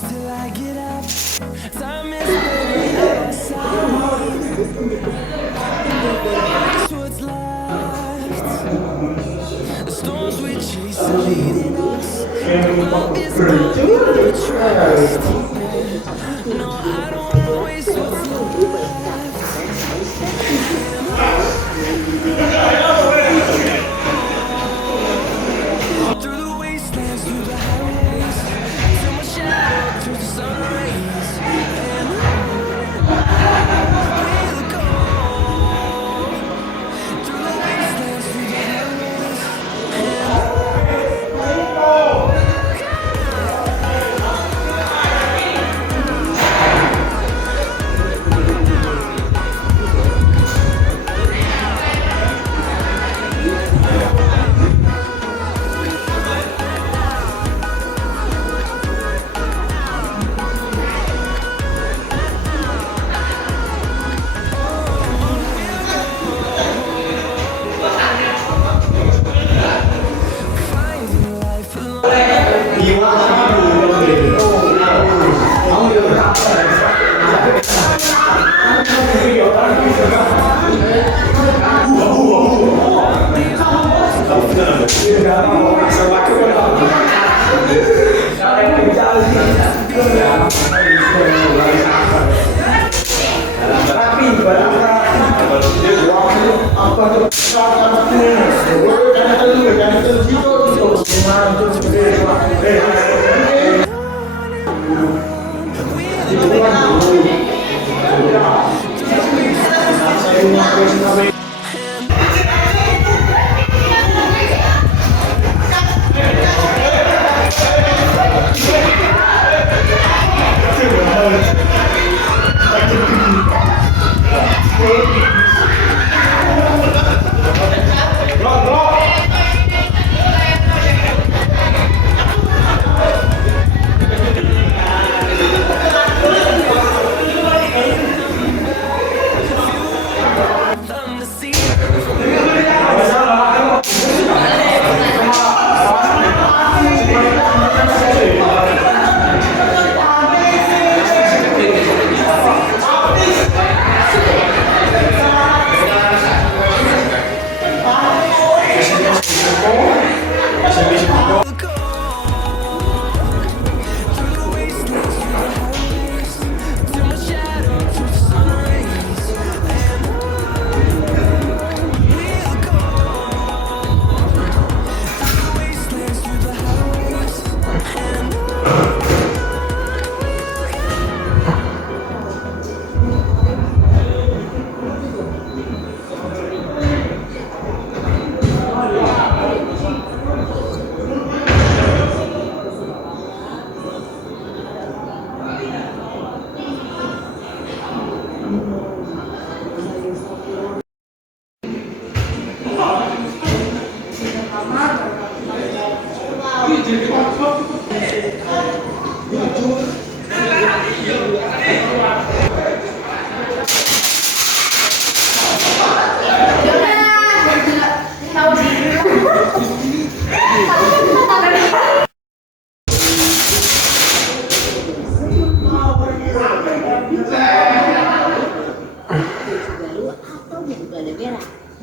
till I get up. Time is barely on our side. I don't waste what's left. The storms we chase are leading us. Love is gone, we never trust. No, I don't wanna waste what's left. Through the wastelands, through the highways, till my shadow turns to sun rays. And we'll go through the wastelands, through the highways.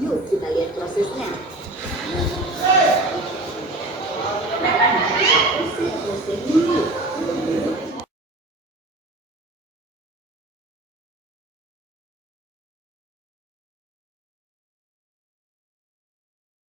Yuk kita lihat prosesnya. Proses dulu.